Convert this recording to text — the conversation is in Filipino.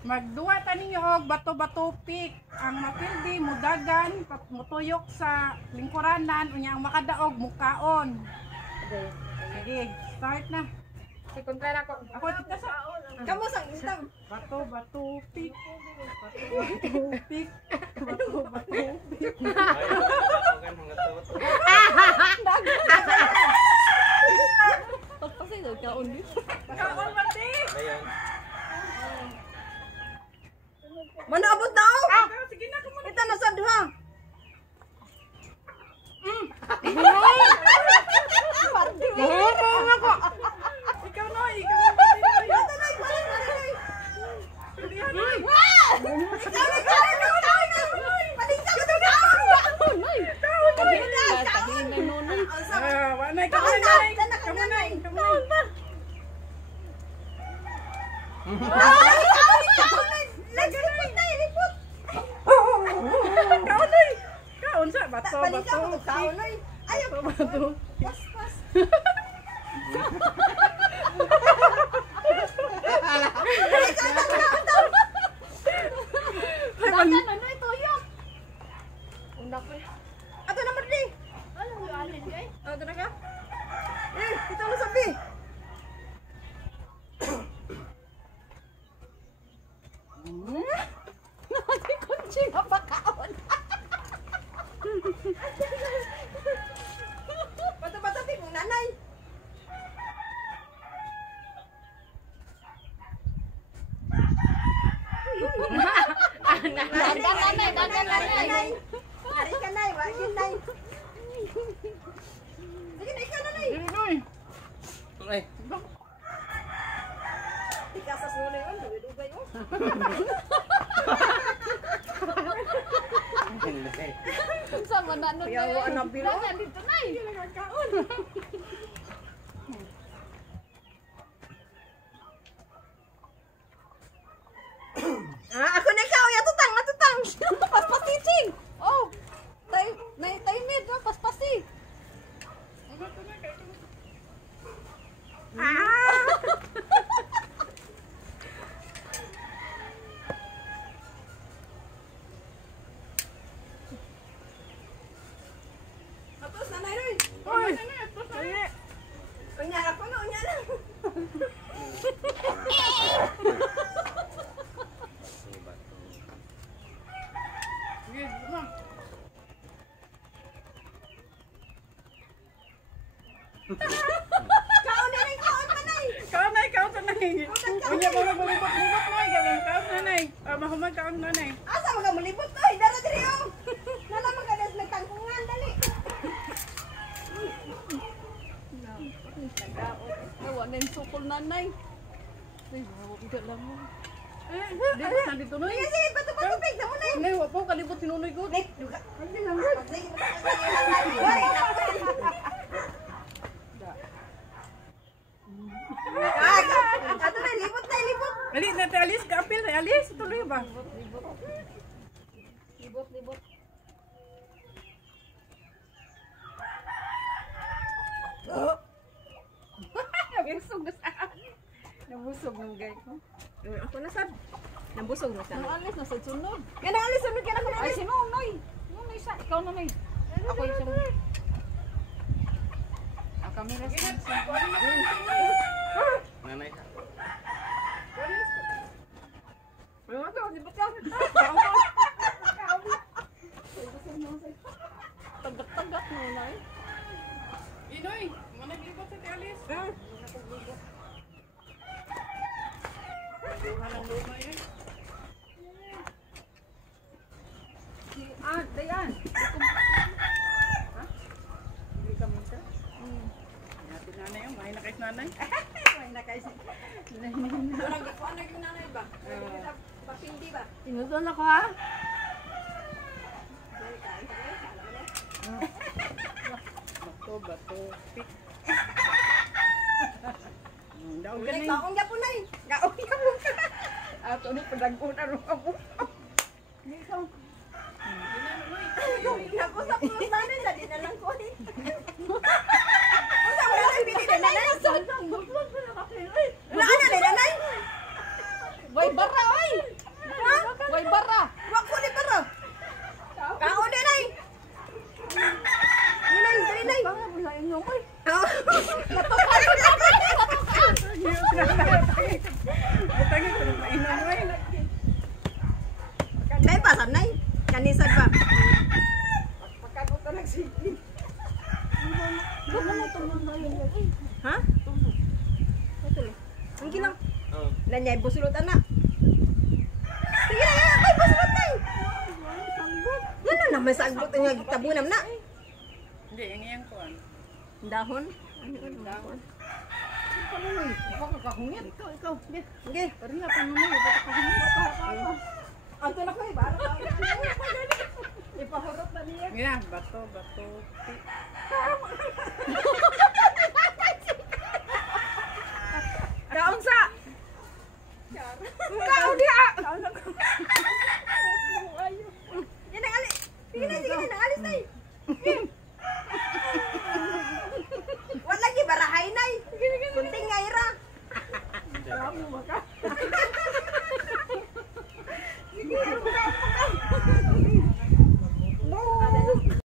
Magduwa ta ninyo og bato-bato pick. Ang mapildi mudagan mutuyok sa lingkuranan unya ang makadaog mukaon. Sige, start na. Si kontra na ko. Ako tika sa Kamu sang isang. bato-bato pick. Bato-bato pick. Bato-bato pick. Pagpasay daw kaon dito. Kaon mati. Mana abot daw? Sige na kumo. Ita na sad ha. Ikaw noy, ikaw noy. Wanay ka wanay. Kamunay, kamunay. Kaunay. Kaun sa bato bato. Ayaw bato. Ato naman di. Ato na ka? Ito na sabi. Nanti kunci apa kaon? Batu-batu ti mong nanay. Nanay. Hari ka nay, wa yun nay. Sige na ikaw nanay. Noy. Tunay. Ikasas mo na yun, dugay mo. Sama na nun Kaya wa na bilo. dito na eh. Ako na ikaw, atutang. Paspas teaching. Oh. Tay mid, paspasi. Atos nanay rin. Oy. Unya ako na, unya na. Sige, na. Kaon na rin, kaon nanay. Kaunay, kaun sa nay. Unya mo maglibot nay ganun kaun na nay. Mahumag kaun na nay. Asa mga mulibot to, dara diri oh. Nala magadas nagtangkungan dali. Nawa na yung sukol nanay. Ay, hindi lang mo. Dito sa dito noy. Sige, sige, bato-bato pig na mo na. Nay, wa po kalibot sinunoy ko. Nek, duga. Ato na, libot na, libot. Ali na alis ka apil, alis tuloy ba? Libot. Nabusog na sa. Nabusog ng gay ko. Ako na sad. Nabusog na Ano alis na sa sunod? Yan ang alis, sunod ka na ko na Ay, alis. sino Noy? Noy sa ikaw na Noy. Ako yung sunod. Kami response. Nanay ka. Ano to? Di ba ka? Tagak-tagak mo na eh. Inoy, mo naglibot sa alis. Halang luma yun. Dayan. Ha? Hindi ka minta? Natin nanay yung mahay na kayo nanay. May nakaisi. Parang gakuan na yung nanay ba? Papindi ba? Tinutol ako ha? Bato, pick. Daog Nek, ganay. kaong gapo na eh. Kaong gapo ka. Ato ni padagon na rin ako. Naku sa pulos nanay, dali na lang ko eh. Unsa mo na pili na nanay? Wala na nanay. Boy, bara oy! Ay, busulot anak. Sige na, ay, busulot na. Ano naman sa agbot nga gitabunam na? Hindi, yung iyang kuan. Dahon? Ano yung dahon? Panunoy, baka kakungit. Ikaw. Okay. Pero nga, panunoy, baka kakungit. Ang tulak ko iba. Ipahurot na niya. Nga, bato, pik. Kaunsa? Kaun dia. Yan ang alis. Sige na, nang alis tayo.